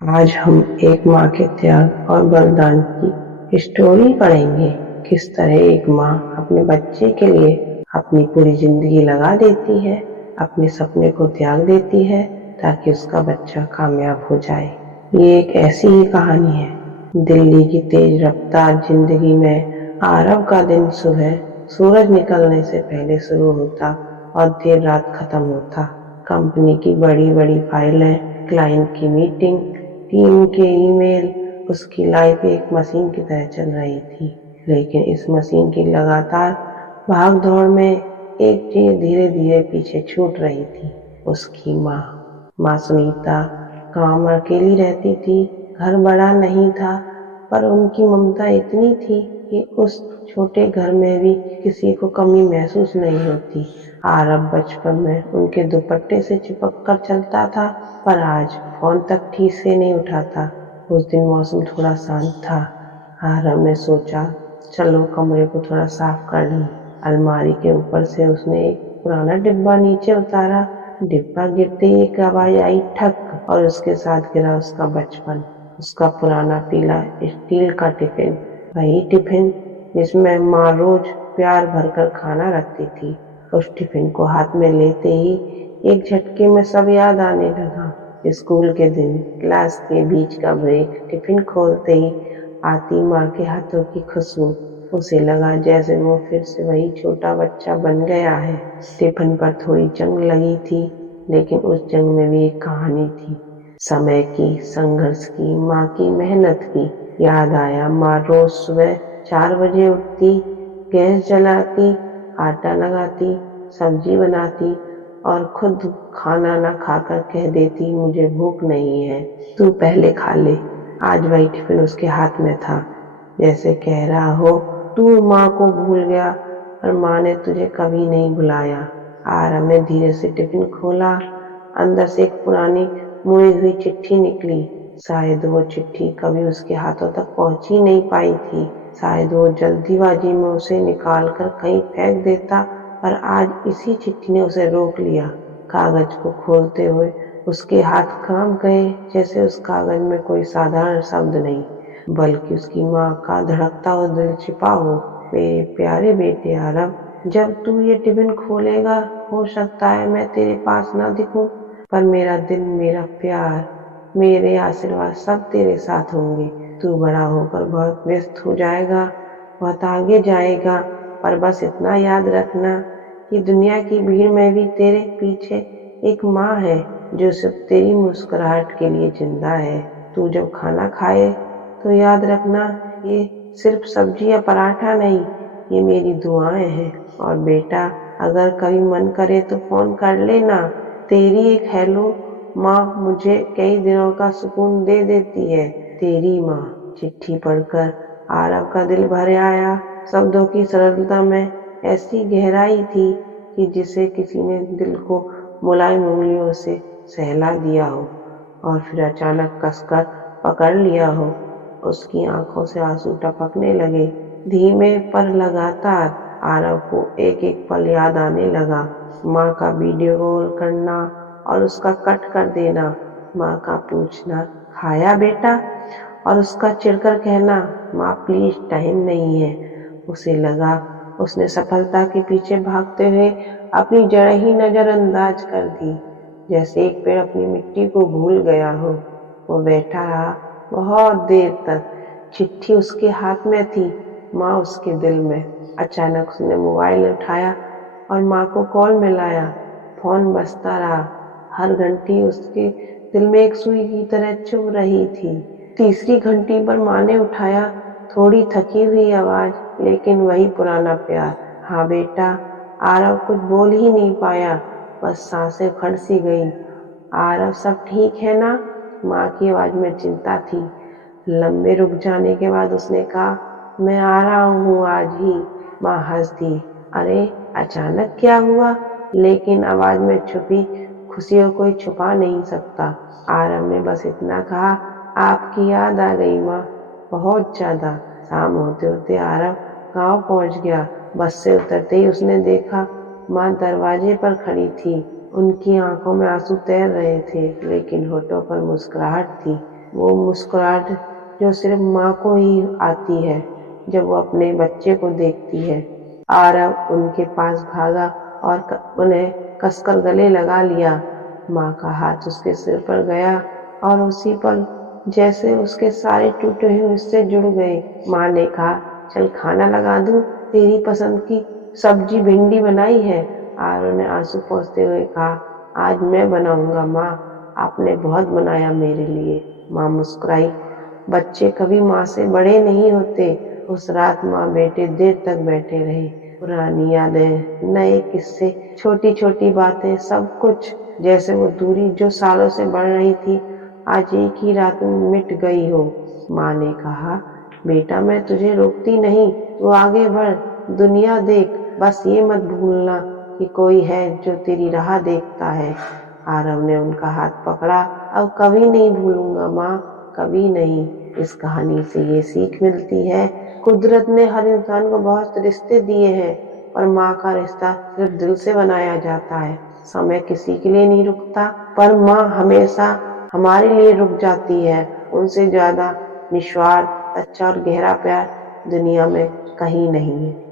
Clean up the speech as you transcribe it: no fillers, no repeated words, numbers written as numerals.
आज हम एक माँ के त्याग और बलिदान की स्टोरी पढ़ेंगे। किस तरह एक माँ अपने बच्चे के लिए अपनी पूरी जिंदगी लगा देती है, अपने सपने को त्याग देती है ताकि उसका बच्चा कामयाब हो जाए। ये एक ऐसी ही कहानी है। दिल्ली की तेज रफ्तार जिंदगी में आरव का दिन सुबह सूरज निकलने से पहले शुरू होता और देर रात खत्म होता। कंपनी की बड़ी बड़ी फाइलें, क्लाइंट की मीटिंग, टीम के ईमेल, उसकी लाइफ एक मशीन की तरह चल रही थी। लेकिन इस मशीन की लगातार भाग दौड़ में एक चीज धीरे धीरे पीछे छूट रही थी, उसकी माँ। माँ सुनीता काम अकेली रहती थी। घर बड़ा नहीं था, पर उनकी ममता इतनी थी कि उस छोटे घर में भी किसी को कमी महसूस नहीं होती। आरव बचपन में उनके दुपट्टे से चिपक कर चलता था, पर आज फोन तक ठीक से नहीं उठाता। उस दिन मौसम थोड़ा शांत था। आरव ने सोचा, चलो कमरे को थोड़ा साफ कर लूं। अलमारी के ऊपर से उसने एक पुराना डिब्बा नीचे उतारा। डिब्बा गिरते ही एक आवाज आई, ठक, और उसके साथ गिरा उसका बचपन, उसका पुराना पीला स्टील का टिफिन। वही टिफिन जिसमें माँ रोज प्यार भरकर खाना रखती थी। उस टिफिन को हाथ में लेते ही एक झटके में सब याद आने लगा। स्कूल के दिन, क्लास के बीच का ब्रेक, टिफिन खोलते ही आती माँ के हाथों की खुशबू। उसे लगा जैसे वो फिर से वही छोटा बच्चा बन गया है। टिफिन पर थोड़ी जंग लगी थी, लेकिन उस जंग में भी एक कहानी थी, समय की, संघर्ष की, माँ की मेहनत की। याद आया, माँ रोज सुबह 4 बजे उठती, गैस जलाती, आटा लगाती, सब्जी बनाती और खुद खाना न खाकर कह देती, मुझे भूख नहीं है, तू पहले खा ले। आज वही टिफिन उसके हाथ में था, जैसे कह रहा हो, तू माँ को भूल गया और माँ ने तुझे कभी नहीं भुलाया। आरव ने धीरे से टिफिन खोला। अंदर से एक पुरानी मुड़ी हुई चिट्ठी निकली। शायद वो चिट्ठी कभी उसके हाथों तक पहुंच ही नहीं पाई थी। शायद वो जल्दीबाजी में उसे निकालकर कहीं फेंक देता, पर आज इसी चिट्ठी ने उसे रोक लिया। कागज को खोलते हुए उसके हाथ कांप गए, जैसे उस कागज में कोई साधारण शब्द नहीं, बल्कि उसकी माँ का धड़कता हुआ दिल छिपा हो। मेरे प्यारे बेटे आरव, जब तू ये टिफिन खोलेगा, हो सकता है मैं तेरे पास ना दिखूं, पर मेरा दिल, मेरा प्यार, मेरे आशीर्वाद सब तेरे साथ होंगे। तू बड़ा होकर बहुत व्यस्त हो जाएगा, बहुत आगे जाएगा, पर बस इतना याद रखना कि दुनिया की भीड़ में भी तेरे पीछे एक माँ है जो सिर्फ तेरी मुस्कुराहट के लिए जिंदा है। तू जब खाना खाए तो याद रखना, ये सिर्फ सब्जी या पराठा नहीं, ये मेरी दुआएं हैं। और बेटा, अगर कभी मन करे तो फोन कर लेना। तेरी एक हेलो माँ मुझे कई दिनों का सुकून दे देती है। तेरी माँ। चिट्ठी पढ़कर आरव का दिल भर आया। शब्दों की सरलता में ऐसी गहराई थी कि जिसे किसी ने दिल को मुलायम उंगलियों से सहला दिया हो और फिर अचानक कसकर पकड़ लिया हो। उसकी आंखों से आंसू टपकने लगे, धीमे पर लगातार। आरव को एक एक पल याद आने लगा। माँ का वीडियो कॉल करना और उसका कट कर देना, माँ का पूछना, खाया बेटा, और उसका चिढ़कर कहना, माँ प्लीज टाइम नहीं है। उसे लगा उसने सफलता के पीछे भागते हुए अपनी जड़ ही नजरअंदाज कर दी, जैसे एक पेड़ अपनी मिट्टी को भूल गया हो। वो बैठा रहा बहुत देर तक। चिट्ठी उसके हाथ में थी, माँ उसके दिल में। अचानक उसने मोबाइल उठाया और माँ को कॉल मिलाया। फोन बजता रहा। हर घंटी उसके दिल में एक सुई की तरह चुभ रही थी। तीसरी घंटी पर माँ ने उठाया, थोड़ी थकी हुई आवाज, लेकिन वही पुराना प्यार। हाँ बेटा। आरव कुछ बोल ही नहीं पाया, बस सांसें उखड़ सी गई। आरव सब ठीक है ना? माँ की आवाज में चिंता थी। लंबे रुक जाने के बाद उसने कहा, मैं आ रहा हूँ आज ही। माँ हंस दी। अरे अचानक क्या हुआ? लेकिन आवाज में छुपी खुशियों कोई छुपा नहीं सकता। आरव ने बस इतना कहा, आपकी याद आ गई माँ, बहुत ज्यादा। शाम होते होते आरव गांव पहुंच गया। बस से उतरते ही उसने देखा माँ दरवाजे पर खड़ी थी। उनकी आंखों में आंसू तैर रहे थे, लेकिन होठों पर मुस्कुराहट थी। वो मुस्कुराहट जो सिर्फ माँ को ही आती है जब वो अपने बच्चे को देखती है। आरव उनके पास भागा और उन्हें कसकर गले लगा लिया। माँ का हाथ उसके सिर पर गया और उसी पल जैसे उसके सारे टूटे हुए हिस्से जुड़ गए। माँ ने कहा, चल खाना लगा दूं, तेरी पसंद की सब्जी भिंडी बनाई है। आरव ने आंसू पोंछते हुए कहा, आज मैं बनाऊंगा माँ, आपने बहुत बनाया मेरे लिए। माँ मुस्कुराई, बच्चे कभी माँ से बड़े नहीं होते। उस रात माँ बेटे देर तक बैठे रहे। पुरानी यादें, नए किस्से, छोटी छोटी बातें, सब कुछ जैसे वो दूरी जो सालों से बढ़ रही थी आज एक ही रात में मिट गई हो। माँ ने कहा, बेटा मैं तुझे रोकती नहीं, तू आगे बढ़, दुनिया देख, बस ये मत भूलना कि कोई है जो तेरी राह देखता है। आरव ने उनका हाथ पकड़ा, अब कभी नहीं भूलूंगा माँ, कभी नहीं। इस कहानी से ये सीख मिलती है, कुदरत ने हर इंसान को बहुत रिश्ते दिए हैं, पर माँ का रिश्ता सिर्फ दिल से बनाया जाता है। समय किसी के लिए नहीं रुकता, पर माँ हमेशा हमारे लिए रुक जाती है। उनसे ज्यादा निस्वार्थ, सच्चा और गहरा प्यार दुनिया में कहीं नहीं है।